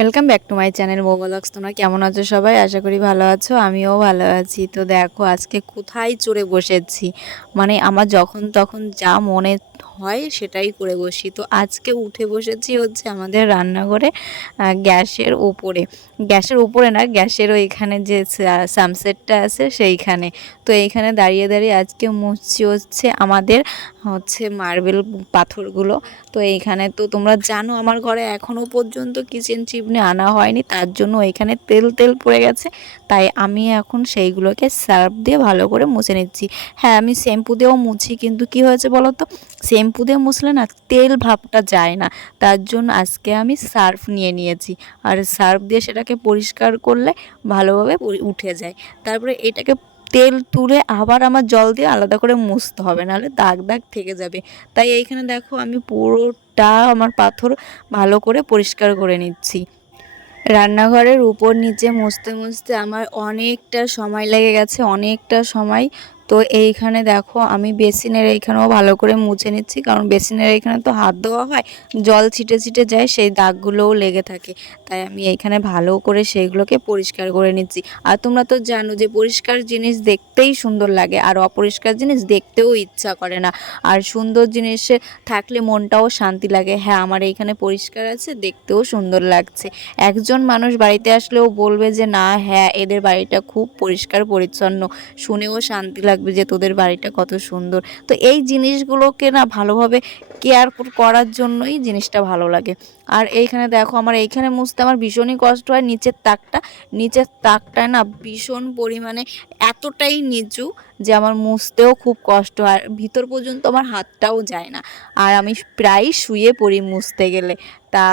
Welcome back to my channel মোবালক্স। তোমরা কেমন আছো সবাই? আশা করি ভালো আছো, আমিও ভালো আছি। তো দেখো আজকে কোথায় চড়ে বসেছি, মানে আমার যখন তখন যা মনে হয় সেটাই করে বসি। তো আজকে উঠে বসেছি হচ্ছে আমাদের রান্নাঘরে গ্যাসের উপরে না, গ্যাসের ওইখানে যে সানসেটটা আছে সেইখানে। তো এইখানে দাঁড়িয়ে দাঁড়িয়ে আজকে মুছছি হচ্ছে আমাদের মার্বেল পাথরগুলো। তো এইখানে তো তোমরা জানো আমার ঘরে এখনও পর্যন্ত কিচেন চিমনি আনা হয়নি, তার জন্য এখানে তেল তেল পড়ে গেছে। তাই আমি এখন সেইগুলোকে সার্ফ দিয়ে ভালো করে মুছে নিচ্ছি। হ্যাঁ, আমি শ্যাম্পু দিয়েও মুছি, কিন্তু কি হয়েছে বলো তো, শ্যাম্পু দিয়ে মুছলে না তেল ভাবটা যায় না। তার জন্য আজকে আমি সার্ফ নিয়ে নিয়েছি, আর সার্ফ দিয়ে সেটাকে পরিষ্কার করলে ভালোভাবে উঠে যায়। তারপরে এটাকে তেল তুলে আবার আমার জল দিয়ে আলাদা করে মুছতে হবে, নাহলে দাগ দাগ থেকে যাবে। তাই এইখানে দেখো আমি পুরোটা আমার পাথর ভালো করে পরিষ্কার করে নিচ্ছি। রান্নাঘরের উপর নিচে মুছতে মুছতে আমার অনেকটা সময় লেগে গেছে, অনেকটা সময়। তো এইখানে দেখো আমি বেসিনের এইখানেও ভালো করে মুছে নিচ্ছি, কারণ বেসিনের এইখানে তো হাত ধোয়া হয়, জল ছিটে ছিটে যায়, সেই দাগগুলোও লেগে থাকে। তাই আমি এইখানে ভালো করে সেইগুলোকে পরিষ্কার করে নিচ্ছি। আর তোমরা তো জানো যে পরিষ্কার জিনিস দেখতেই সুন্দর লাগে, আর অপরিষ্কার জিনিস দেখতেও ইচ্ছা করে না। আর সুন্দর জিনিসে থাকলে মনটাও শান্তি লাগে। হ্যাঁ, আমার এইখানে পরিষ্কার আছে, দেখতেও সুন্দর লাগছে। একজন মানুষ বাড়িতে আসলেও বলবে যে না, হ্যাঁ এদের বাড়িটা খুব পরিষ্কার পরিচ্ছন্ন, শুনেও শান্তি লাগবে যে তোদের বাড়িটা কত সুন্দর। তো এই জিনিসগুলোকে না ভালোভাবে কেয়ার করার জন্যই জিনিসটা ভালো লাগে। আর এইখানে দেখো আমার এইখানে মুছতে আমার ভীষণই কষ্ট হয়। নিচের তাকটায় না ভীষণ পরিমাণে এতটাই নিচু যে আমার মুছতেও খুব কষ্ট হয়, ভিতর পর্যন্ত আমার হাতটাও যায় না। আর আমি প্রায় শুয়ে পড়ি মুছতে গেলে। তা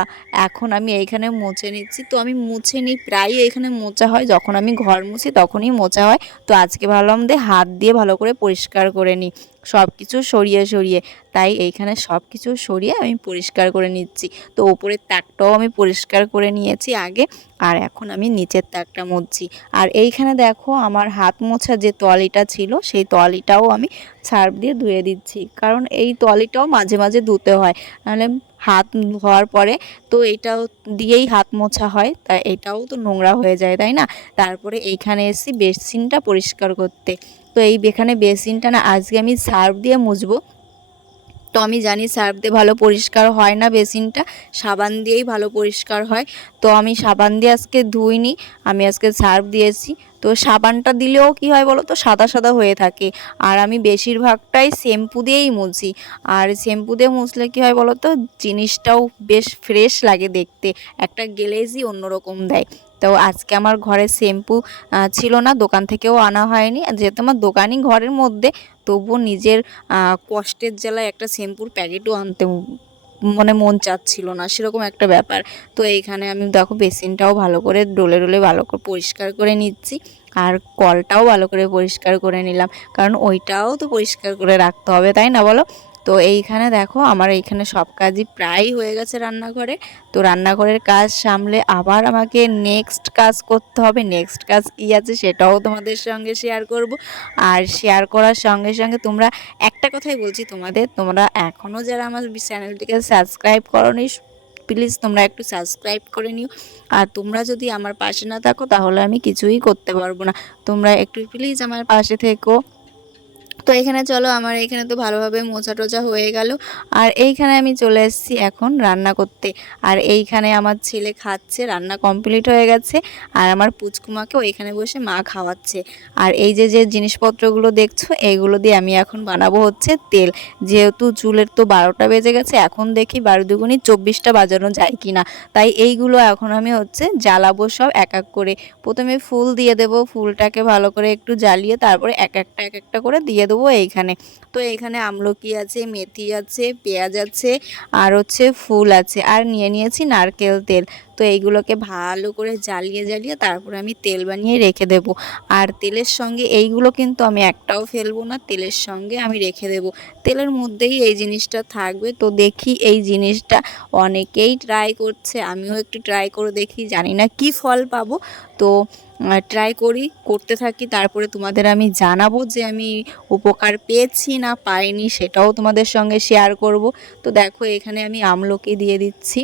এখন আমি এইখানে মুছে নিচ্ছি। তো আমি মুছে নিই, প্রায়ই এখানে মোছা হয়, যখন আমি ঘর মুছি তখনই মোছা হয়। তো আজকে ভাবলাম যে হাত দিয়ে ভালো করে পরিষ্কার করে নিই, সব কিছু সরিয়ে সরিয়ে। তাই এইখানে সব কিছু সরিয়ে আমি পরিষ্কার করে নিচ্ছি। তো ওপরের তাকটাও আমি পরিষ্কার করে নিয়েছি আগে, আর এখন আমি নিচের তাকটা মুছছি। আর এইখানে দেখো আমার হাত মোছা যে তোয়ালিটা ছিল, সেই তোয়ালিটাও আমি সার্ফ দিয়ে ধুয়ে দিচ্ছি, কারণ এই তোয়ালিটাও মাঝে মাঝে ধুতে হয়, নাহলে হাত ধোয়ার পরে তো এটাও দিয়েই হাত মোছা হয়, তাই এটাও তো নোংরা হয়ে যায়, তাই না? তারপরে এইখানে এসেছি বেসিনটা পরিষ্কার করতে। তো এখানে বেসিনটা না আজকে আমি সার্ফ দিয়ে মুছবো। তো আমি জানি সার্ফ দিয়ে ভালো পরিষ্কার হয় না বেসিনটা, সাবান দিয়েই ভালো পরিষ্কার হয়। তো আমি সাবান দিয়ে আজকে ধুইনি, আমি আজকে সার্ফ দিয়েছি। তো সাবানটা দিলেও কি হয় বলো তো, সাদা সাদা হয়ে থাকে। আর আমি বেশিরভাগটাই শ্যাম্পু দিয়েই মুছি। আর শ্যাম্পু দিয়ে মুছলে কি হয় বলো তো, জিনিসটাও বেশ ফ্রেশ লাগে দেখতে, একটা গ্লেজই অন্যরকম দেয়। তো আজকে আমার ঘরে শ্যাম্পু ছিল না, দোকান থেকেও আনা হয়নি, যেহেতু আমার দোকানই ঘরের মধ্যে। তবুও নিজের কষ্টের জ্বালায় একটা শ্যাম্পুর প্যাকেটও আনতে মানে মন চাচ্ছিল না, সেরকম একটা ব্যাপার। তো এইখানে আমি দেখো বেসিনটাও ভালো করে ডলে ডলে ভালো করে পরিষ্কার করে নিচ্ছি, আর কলটাও ভালো করে পরিষ্কার করে নিলাম, কারণ ওইটাও তো পরিষ্কার করে রাখতে হবে, তাই না বলো? তো এইখানে দেখো আমার এইখানে সব কাজই প্রায় হয়ে গেছে রান্নাঘরে। তো রান্নাঘরের কাজ সামলে আবার আমাকে নেক্সট কাজ করতে হবে। নেক্সট কাজ কী আছে সেটাও তোমাদের সঙ্গে শেয়ার করব। আর শেয়ার করার সঙ্গে সঙ্গে তোমরা, একটা কথাই বলছি তোমাদের, তোমরা এখনও যারা আমার চ্যানেলটিকে সাবস্ক্রাইব করোনি, প্লিজ তোমরা একটু সাবস্ক্রাইব করে নিও। আর তোমরা যদি আমার পাশে না থাকো তাহলে আমি কিছুই করতে পারবো না। তোমরা একটু প্লিজ আমার পাশে থেকো। তো এখানে চলো, আমার এখানে তো ভালোভাবে মোছা টোচা হয়ে গেল। আর এইখানে আমি চলে এসেছি এখন রান্না করতে। আর এইখানে আমার ছেলে খাচ্ছে, রান্না কমপ্লিট হয়ে গেছে। আর আমার পুচকুমাকেও এখানে বসে মা খাওয়াচ্ছে। আর এই যে যে জিনিসপত্রগুলো দেখছো, এইগুলো দিয়ে আমি এখন বানাবো হচ্ছে তেল। যেহেতু চুলের তো 12টা বেজে গেছে, এখন দেখি 12 দুগুনি 24টা বাজানো যায় কি না। তাই এইগুলো এখন আমি হচ্ছে জ্বালাবো সব এক এক করে। প্রথমে ফুল দিয়ে দেব, ফুলটাকে ভালো করে একটু জ্বালিয়ে তারপরে এক একটা করে দিয়ে দেবো এইখানে। তো এইখানে আমলকি আছে, মেথি আছে, পেঁয়াজ আছে, আর হচ্ছে ফুল আছে, আর নিয়ে নিয়েছি নারকেল তেল। তো এইগুলোকে ভালো করে জ্বালিয়ে জ্বালিয়ে তারপরে আমি তেল বানিয়ে রেখে দেব। আর তেলের সঙ্গে এইগুলো কিন্তু আমি একটাও ফেলবো না, তেলের সঙ্গে আমি রেখে দেব। তেলের মধ্যেই এই জিনিসটা থাকবে। তো দেখি এই জিনিসটা অনেকেই ট্রাই করছে, আমিও একটু ট্রাই করে দেখি, জানি না কি ফল পাবো। তো ট্রাই করতে থাকি, তারপরে তোমাদের আমি জানাবো যে আমি উপকার পেয়েছি না পাইনি, সেটাও তোমাদের সঙ্গে শেয়ার করব। তো দেখো এখানে আমি আমলকি দিয়ে দিচ্ছি।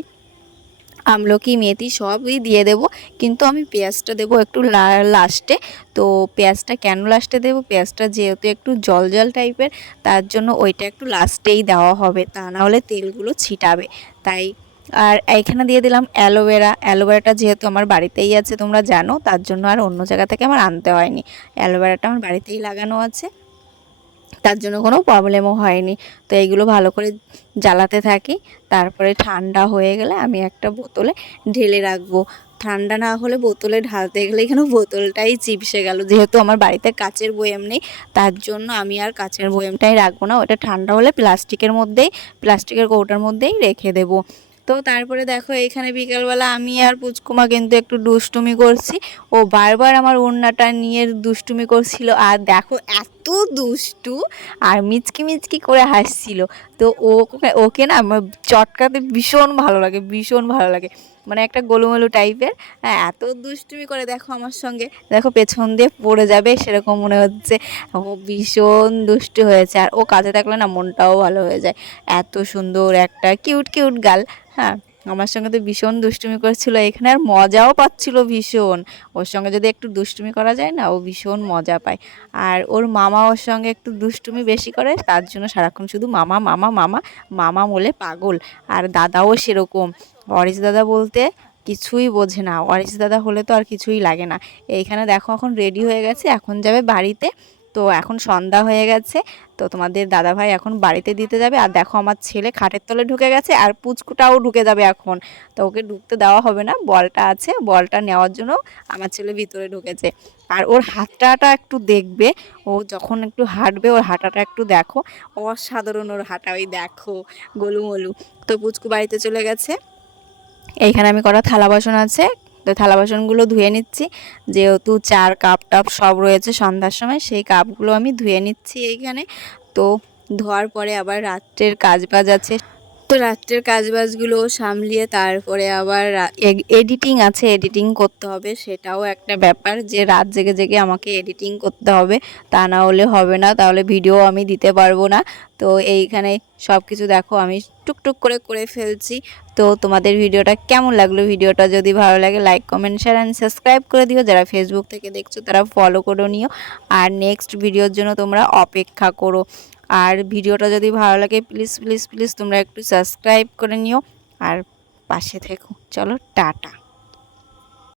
আমলকি মেথি সবই দিয়ে দেব, কিন্তু আমি পেঁয়াজটা দেবো একটু লাস্টে। তো পেঁয়াজটা কেন লাস্টে দেবো, পেঁয়াজটা যেহেতু একটু জল জল টাইপের, তার জন্য ওইটা একটু লাস্টেই দেওয়া হবে, তা না হলে তেলগুলো ছিটাবে তাই। আর এইখানে দিয়ে দিলাম অ্যালোভেরা। অ্যালোভেরাটা যেহেতু আমার বাড়িতেই আছে তোমরা জানো, তার জন্য আর অন্য জায়গা থেকে আমার আনতে হয়নি। অ্যালোভেরাটা আমার বাড়িতেই লাগানো আছে, তার জন্য কোনো প্রবলেমও হয়নি। তো এইগুলো ভালো করে জ্বালাতে থাকি। তারপরে ঠান্ডা হয়ে গেলে আমি একটা বোতলে ঢেলে রাখবো। ঠান্ডা না হলে বোতলে ঢালতে গেলে এখানে বোতলটাই চিপসে গেল, যেহেতু আমার বাড়িতে কাচের বয়াম নেই, তার জন্য আমি আর কাচের বয়ামটাই রাখবো না, ওটা ঠান্ডা হলে প্লাস্টিকের কৌটার মধ্যেই রেখে দেবো। তো তারপরে দেখো এখানে বিকালবেলা আমি আর পুচকুমা কিন্তু একটু দুষ্টুমি করছি। ও বারবার আমার ওড়নাটা নিয়ে দুষ্টুমি করছিল, আর দেখো এত দুষ্টু আর মিচকি মিচকি করে হাসছিল। তো ওকে না আমার চটকাতে ভীষণ ভালো লাগে, ভীষণ ভালো লাগে, মানে একটা গোলুমোলু টাইপের। হ্যাঁ, এত দুষ্টুমি করে দেখো আমার সঙ্গে, দেখো পেছন দিয়ে পড়ে যাবে সেরকম মনে হচ্ছে। ও ভীষণ দুষ্টু হয়েছে, আর ও কাছে থাকলে না মনটাও ভালো হয়ে যায়। এত সুন্দর একটা কিউট কিউট গাল। হ্যাঁ, আমার সঙ্গে তো ভীষণ দুষ্টুমি করছিল এখানে, আর মজাও পাচ্ছিল ভীষণ। ওর সঙ্গে যদি একটু দুষ্টুমি করা যায় না, ও ভীষণ মজা পায়। আর ওর মামা ওর সঙ্গে একটু দুষ্টুমি বেশি করে, তার জন্য সারাক্ষণ শুধু মামা মামা মামা মামা বলে পাগল। আর দাদাও সেরকম, অরিস দাদা বলতে কিছুই বোঝে না, অরিস দাদা হলে তো আর কিছুই লাগে না। এইখানে দেখো এখন রেডি হয়ে গেছে, এখন যাবে বাড়িতে। তো এখন সন্ধ্যা হয়ে গেছে, তো তোমাদের দাদাভাই এখন বাড়িতে দিতে যাবে। আর দেখো আমার ছেলে খাটের তলে ঢুকে গেছে, আর পুচকুটাও ঢুকে যাবে এখন। তো ওকে ঢুকতে দেওয়া হবে না, বলটা আছে, বলটা নেওয়ার জন্য আমার ছেলে ভিতরে ঢুকেছে। আর ওর হাতটা একটু দেখবে, ও যখন একটু হাঁটবে ওর হাঁটাটা একটু দেখো, অসাধারণ ওর হাঁটা, ওই দেখো গোলুমলু। তো পুচকু বাড়িতে চলে গেছে। এইখানে আমি করা থালা বাসন আছে, তো থালা বাসনগুলো ধুয়ে নিচ্ছি, যেহেতু চার কাপ টাপ সব রয়েছে সন্ধ্যার সময়, সেই কাপগুলো আমি ধুয়ে নিচ্ছি এইখানে। তো ধোয়ার পরে আবার রাত্রের কাজ বাজ আছে, তো রাত্রের কাজবাজগুলো সামলিয়ে তারপরে আবার এডিটিং আছে, এডিটিং করতে হবে, সেটাও একটা ব্যাপার যে রাত জেগে জেগে আমাকে এডিটিং করতে হবে, তা না হলে হবে না, তাহলে ভিডিও আমি দিতে পারবো না। তো এইখানে সব কিছু দেখো আমি টুকটুক করে করে ফেলছি। তো তোমাদের ভিডিওটা কেমন লাগলো, ভিডিওটা যদি ভালো লাগে like comment share and subscribe করে দিও, যারা ফেসবুক থেকে দেখছো তারা ফলো করে নিও, আর নেক্সট ভিডিওর জন্য তোমরা অপেক্ষা করো। আর ভিডিওটা যদি ভালো লাগে প্লিজ প্লিজ প্লিজ তোমরা একটু সাবস্ক্রাইব করে নিও আর পাশে থেকো। চলো টাটা।